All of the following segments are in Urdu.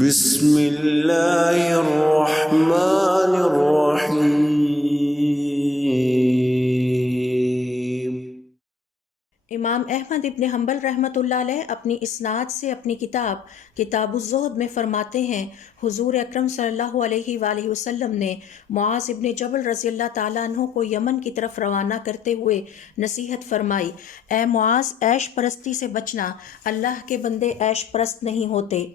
بسم اللہ الرحمن الرحیم۔ امام احمد ابن حنبل رحمۃ اللہ علیہ اپنی اسناد سے اپنی کتاب الزہد میں فرماتے ہیں، حضور اکرم صلی اللہ علیہ وآلہ وسلم نے معاذ ابن جبل رضی اللہ تعالیٰ عنہ کو یمن کی طرف روانہ کرتے ہوئے نصیحت فرمائی، اے معاذ، عیش پرستی سے بچنا، اللہ کے بندے عیش پرست نہیں ہوتے۔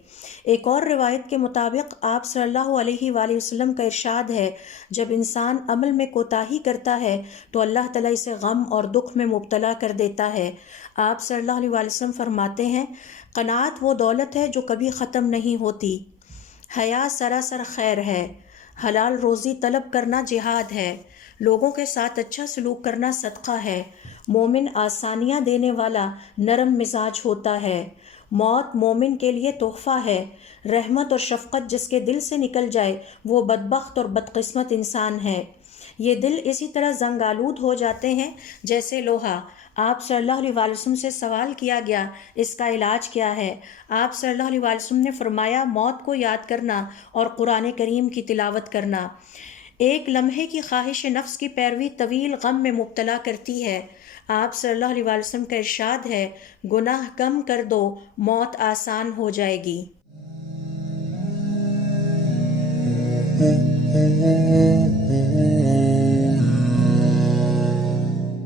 ایک اور روایت کے مطابق آپ صلی اللہ علیہ وآلہ وسلم کا ارشاد ہے، جب انسان عمل میں کوتاہی کرتا ہے تو اللہ تعالیٰ اسے غم اور دکھ میں مبتلا کر دیتا ہے۔ آپ صلی اللہ علیہ وآلہ وسلم فرماتے ہیں، قناعت وہ دولت ہے جو کبھی ختم نہیں ہوتی۔ حیا سراسر خیر ہے۔ حلال روزی طلب کرنا جہاد ہے۔ لوگوں کے ساتھ اچھا سلوک کرنا صدقہ ہے۔ مومن آسانیاں دینے والا نرم مزاج ہوتا ہے۔ موت مومن کے لیے تحفہ ہے۔ رحمت اور شفقت جس کے دل سے نکل جائے وہ بدبخت اور بدقسمت انسان ہے۔ یہ دل اسی طرح زنگ آلود ہو جاتے ہیں جیسے لوہا۔ آپ صلی اللہ علیہ وآلہ وسلم سے سوال کیا گیا، اس کا علاج کیا ہے؟ آپ صلی اللہ علیہ وآلہ وسلم نے فرمایا، موت کو یاد کرنا اور قرآن کریم کی تلاوت کرنا۔ ایک لمحے کی خواہش نفس کی پیروی طویل غم میں مبتلا کرتی ہے۔ آپ صلی اللہ علیہ وآلہ وسلم کا ارشاد ہے، گناہ کم کر دو، موت آسان ہو جائے گی۔